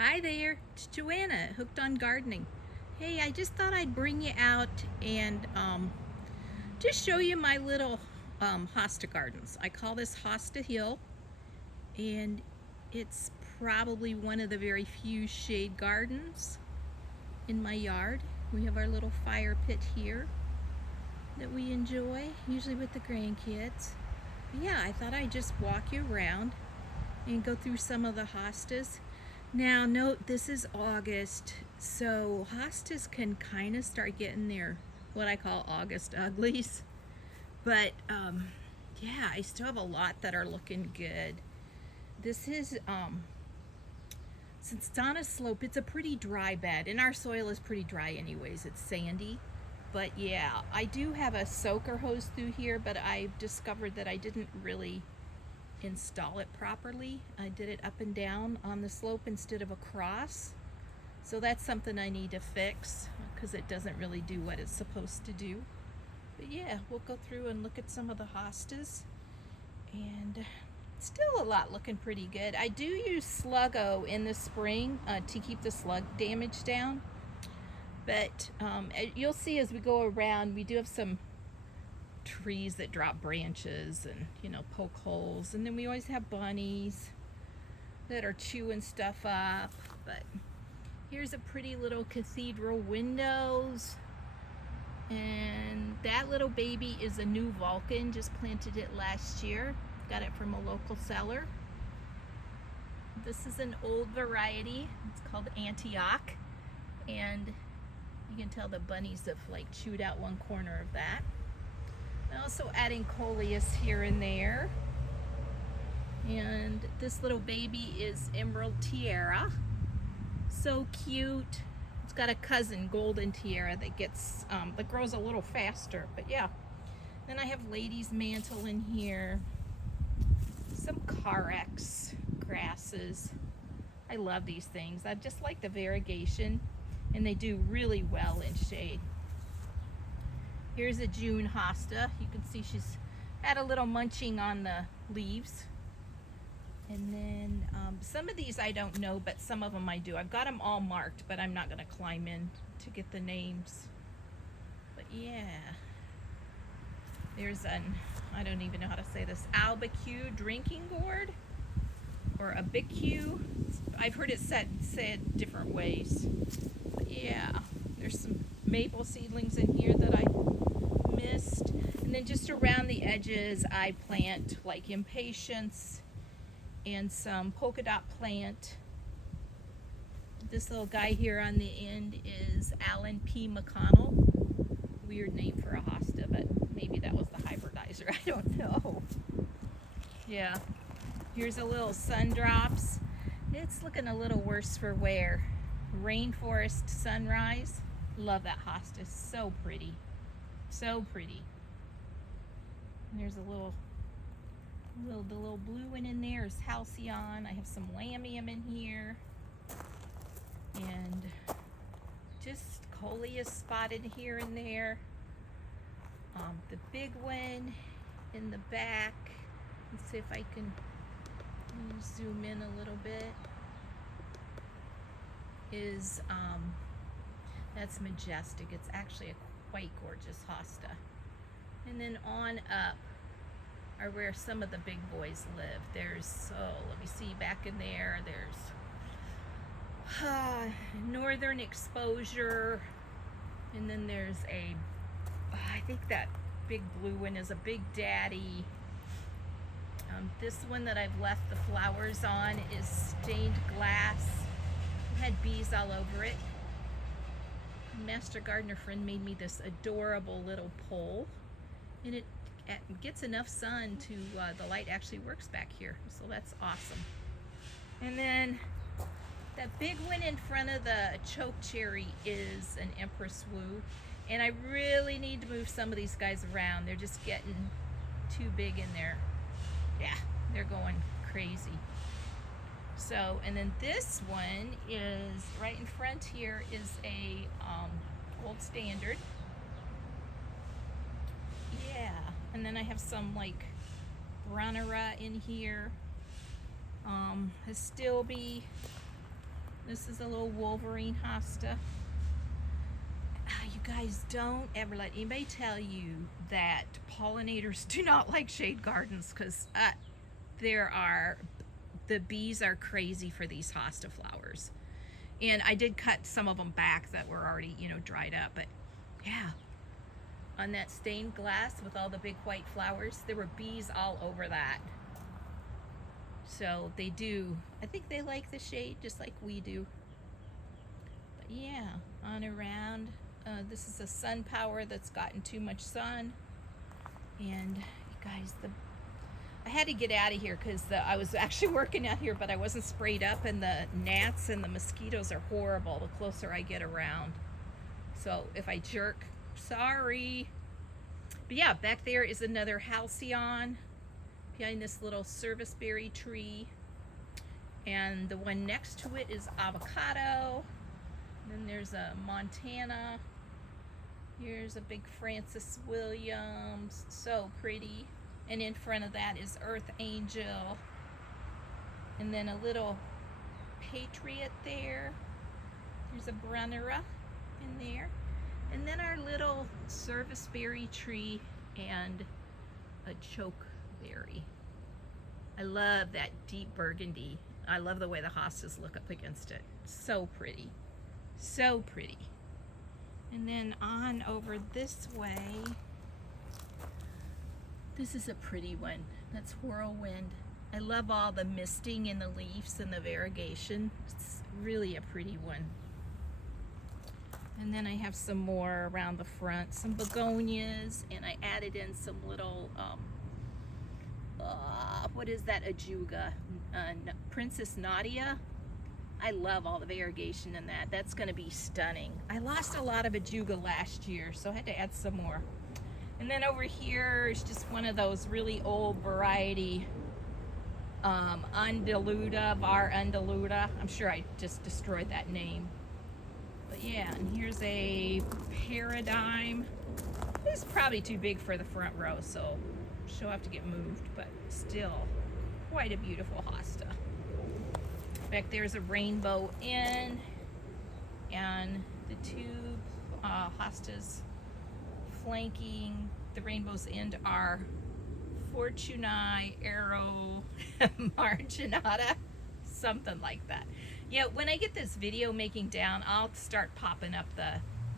Hi there, it's Joanna, Hooked on Gardening. Hey, I just thought I'd bring you out and just show you my little hosta gardens. I call this Hosta Hill, and it's probably one of the very few shade gardens in my yard. We have our little fire pit here that we enjoy, usually with the grandkids. But yeah, I thought I'd just walk you around and go through some of the hostas. Now note, this is August, so hostas can kind of start getting their what I call August uglies. But yeah, I still have a lot that are looking good. This is since it's on a slope, it's a pretty dry bed, and our soil is pretty dry anyways. It's sandy. But yeah, I do have a soaker hose through here, but I've discovered that I didn't really install it properly. I did it up and down on the slope instead of across. So that's something I need to fix because it doesn't really do what it's supposed to do. But yeah, we'll go through and look at some of the hostas. And still a lot looking pretty good. I do use Sluggo in the spring to keep the slug damage down. But you'll see as we go around, we do have some trees that drop branches and poke holes, and then we always have bunnies that are chewing stuff up. But here's a pretty little cathedral windows, and that little baby is a new Vulcan, just planted it last year, got it from a local seller. This is an old variety, it's called Antioch, and you can tell the bunnies have like chewed out one corner of that. And also adding coleus here and there. And this little baby is Emerald Tiara. So cute. It's got a cousin, Golden Tiara, that grows a little faster. But yeah. Then I have Lady's Mantle in here. Some Carex grasses. I love these things. I just like the variegation, and they do really well in shade. Here's a June hosta. You can see she's had a little munching on the leaves. And then some of these I don't know, but some of them I do. I've got them all marked, but I'm not going to climb in to get the names. But yeah, there's I don't even know how to say this, albique drinking gourd, or a bique. I've heard it said different ways. But yeah, there's some maple seedlings in here that I missed. And then just around the edges I plant like impatiens and some polka dot plant. This little guy here on the end is Alan P. McConnell. Weird name for a hosta, but maybe that was the hybridizer. I don't know. Yeah, here's a little Sundrops. It's looking a little worse for wear. Rainforest Sunrise. Love that hosta. So pretty. So pretty. And there's the little blue one in there is Halcyon. I have some Lamium in here. And just coleus spotted here and there. The big one in the back. Let's see if I can zoom in a little bit. Is that's majestic. It's actually a quite gorgeous hosta. And then on up are where some of the big boys live. There's, let me see, back in there, there's Northern Exposure, and then there's I think that big blue one is a Big Daddy. This one that I've left the flowers on is Stained Glass. It had bees all over it. Master gardener friend made me this adorable little pole, and it gets enough sun to the light actually works back here, so that's awesome. And then that big one in front of the choke cherry is an Empress Wu, and I really need to move some of these guys around. They're just getting too big in there. Yeah, they're going crazy. So, and then this one is right in front here is a Gold Standard. Yeah, and then I have some like Brunnera in here. A Stilby, This is a little Wolverine hosta. You guys, don't ever let anybody tell you that pollinators do not like shade gardens, because the bees are crazy for these hosta flowers. And I did cut some of them back that were already, dried up. But yeah, on that stained glass with all the big white flowers, there were bees all over that. So they do, I think they like the shade just like we do. But yeah, on around. This is a sun power that's gotten too much sun. And you guys, I had to get out of here because I was actually working out here, but I wasn't sprayed up, and the gnats and the mosquitoes are horrible the closer I get around. So if I jerk, sorry. But yeah, back there is another halcyon behind this little serviceberry tree. And the one next to it is avocado. Then there's a Montana. Here's a big Francis Williams, so pretty. And in front of that is Earth Angel. And then a little Patriot there. There's a Brunnera in there. And then our little serviceberry tree and a chokeberry. I love that deep burgundy. I love the way the hostas look up against it. So pretty. So pretty. And then on over this way, this is a pretty one. That's Whirlwind. I love all the misting in the leaves and the variegation. It's really a pretty one. And then I have some more around the front, some begonias, and I added in some little, what is that, ajuga? Princess Nadia. I love all the variegation in that. That's gonna be stunning. I lost a lot of ajuga last year, so I had to add some more. And then over here is just one of those really old variety, Undiluta, Var Undiluta. I'm sure I just destroyed that name. But yeah, and here's a Paradigm. It's probably too big for the front row, so she'll have to get moved, but still quite a beautiful hosta. Back there's a Rainbow Inn, and the two hostas flanking the Rainbow's End are Fortunae Aero Marginata, something like that. Yeah, when I get this video making down, I'll start popping up the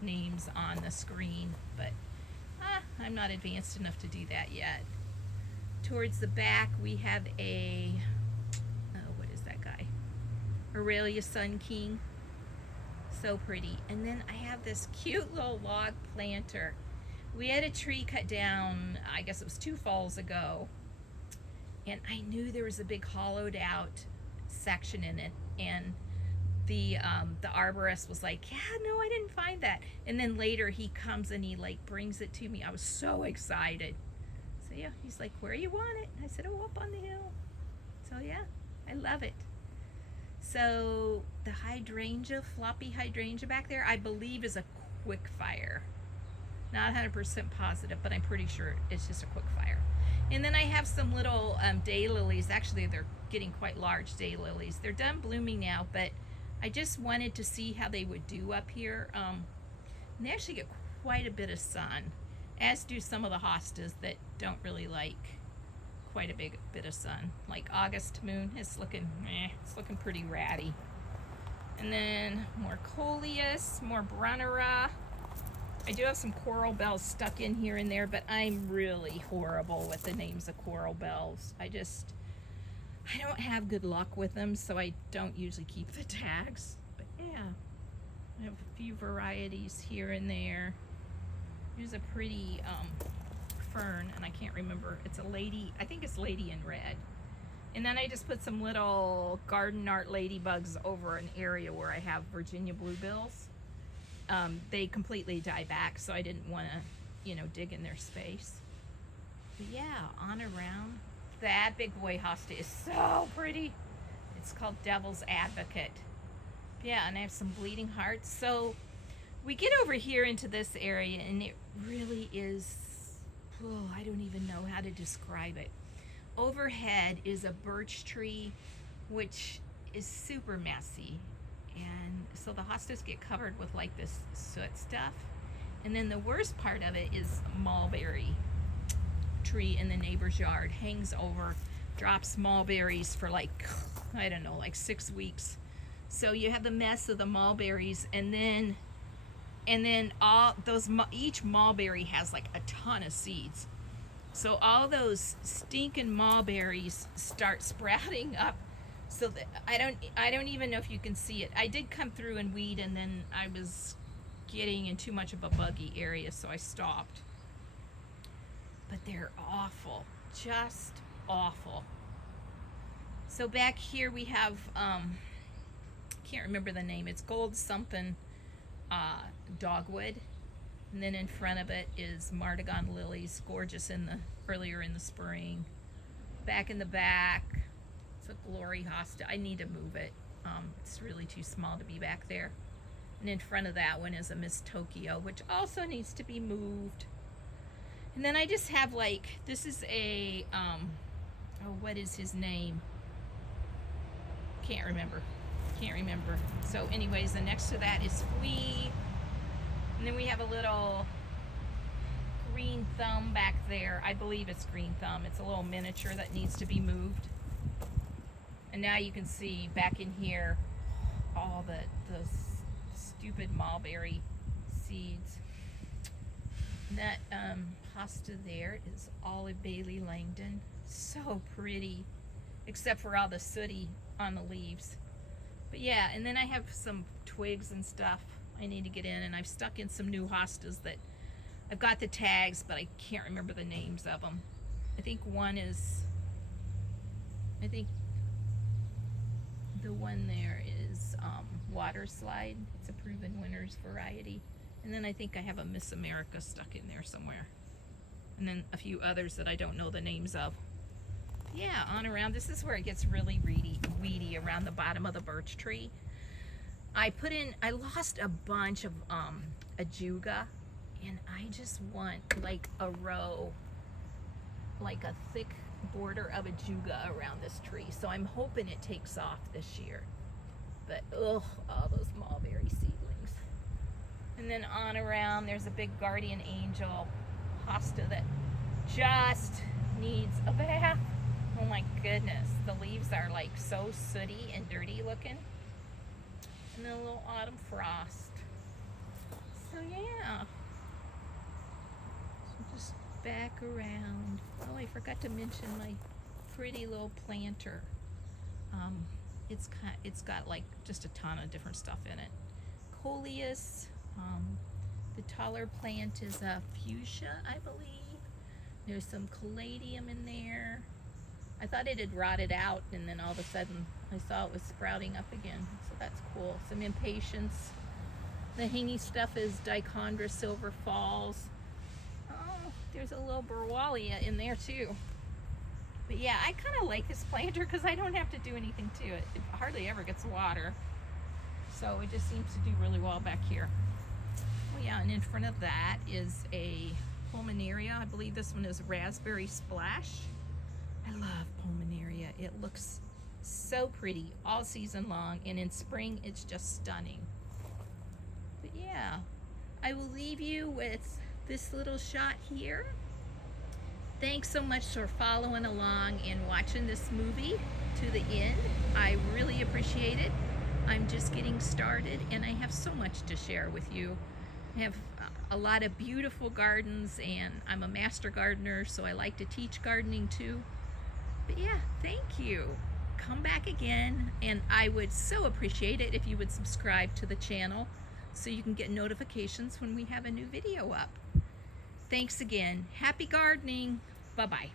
names on the screen, but I'm not advanced enough to do that yet. Towards the back we have a, what is that guy? Aurelia Sun King. So pretty. And then I have this cute little log planter. We had a tree cut down, I guess it was 2 falls ago, and I knew there was a big hollowed out section in it, and the arborist was like, yeah, no, I didn't find that. And then later he comes and he like brings it to me. I was so excited. So yeah, he's like, where you want it? I said, oh, up on the hill. So yeah, I love it. So the hydrangea, floppy hydrangea back there, I believe is a quick fire. Not 100% positive, but I'm pretty sure it's just a quick fire. And then I have some little daylilies. Actually, they're getting quite large daylilies. They're done blooming now, but I just wanted to see how they would do up here. And they actually get quite a bit of sun, as do some of the hostas that don't really like quite a big bit of sun. Like August Moon is looking, it's looking pretty ratty. And then more coleus, more Brunnera. I do have some coral bells stuck in here and there, but I'm really horrible with the names of coral bells. I don't have good luck with them, so I don't usually keep the tags. But yeah, I have a few varieties here and there. Here's a pretty fern, and I can't remember. It's a lady, I think it's lady in red. And then I just put some little garden art ladybugs over an area where I have Virginia bluebills. They completely die back, so I didn't want to, dig in their space. But yeah, on around. That big boy hosta is so pretty. It's called Devil's Advocate. Yeah, and I have some bleeding hearts. So we get over here into this area, and it really is, I don't even know how to describe it. Overhead is a birch tree, which is super messy. And so the hostas get covered with like this soot stuff. And then the worst part of it is mulberry tree in the neighbor's yard hangs over, drops mulberries for like, I don't know, like 6 weeks. So you have the mess of the mulberries, and then all those, each mulberry has like a ton of seeds. So all those stinking mulberries start sprouting up. So that I don't even know if you can see it. I did come through and weed, and then I was getting in too much of a buggy area, so I stopped. But they're awful, just awful. So back here we have can't remember the name. It's gold something dogwood, and then in front of it is Martagon lilies, gorgeous earlier in the spring. Back in the back, it's a glory hosta. I need to move it. It's really too small to be back there. And in front of that one is a Miss Tokyo, which also needs to be moved. And then I just have like, this is a oh, what is his name? Can't remember. So anyways, the next to that is Flea. And then we have a little green thumb back there. I believe it's green thumb. It's a little miniature that needs to be moved. And now you can see back in here all the stupid mulberry seeds. And that hosta there is Olive Bailey Langdon. So pretty, except for all the sooty on the leaves. But yeah, and then I have some twigs and stuff I need to get in, and I've stuck in some new hostas that I've got the tags, but I can't remember the names of them. I think one is, I think the one there is Water Slide. It's a Proven Winners variety. And then I think I have a Miss America stuck in there somewhere. And then a few others that I don't know the names of. Yeah, on around. This is where it gets really weedy around the bottom of the birch tree. I lost a bunch of ajuga, and I just want like a row, like a thick border of ajuga around this tree. So I'm hoping it takes off this year. But ugh, all those mulberry seedlings. And then on around, there's a big guardian angel hosta that just needs a bath. Oh my goodness, the leaves are like so sooty and dirty looking. And then a little autumn frost. So yeah. So just back around. Oh, I forgot to mention my pretty little planter. It's got like just a ton of different stuff in it. Coleus. The taller plant is a fuchsia, I believe. There's some caladium in there. I thought it had rotted out, and then all of a sudden I saw it was sprouting up again. So that's cool. Some impatience. The hangy stuff is Dichondra Silver Falls. Oh, there's a little Burwalia in there too. But yeah, I kind of like this planter because I don't have to do anything to it. It hardly ever gets water. So it just seems to do really well back here. Oh yeah, and in front of that is a Pulmonaria. I believe this one is Raspberry Splash. I love Pulmonaria. It looks so pretty all season long, and in spring it's just stunning. But yeah, I will leave you with this little shot here. Thanks so much for following along and watching this movie to the end. I really appreciate it. I'm just getting started, and I have so much to share with you. I have a lot of beautiful gardens, and I'm a master gardener, so I like to teach gardening too. But yeah, thank you. Come back again, and I would so appreciate it if you would subscribe to the channel so you can get notifications when we have a new video up. Thanks again. Happy gardening. Bye-bye.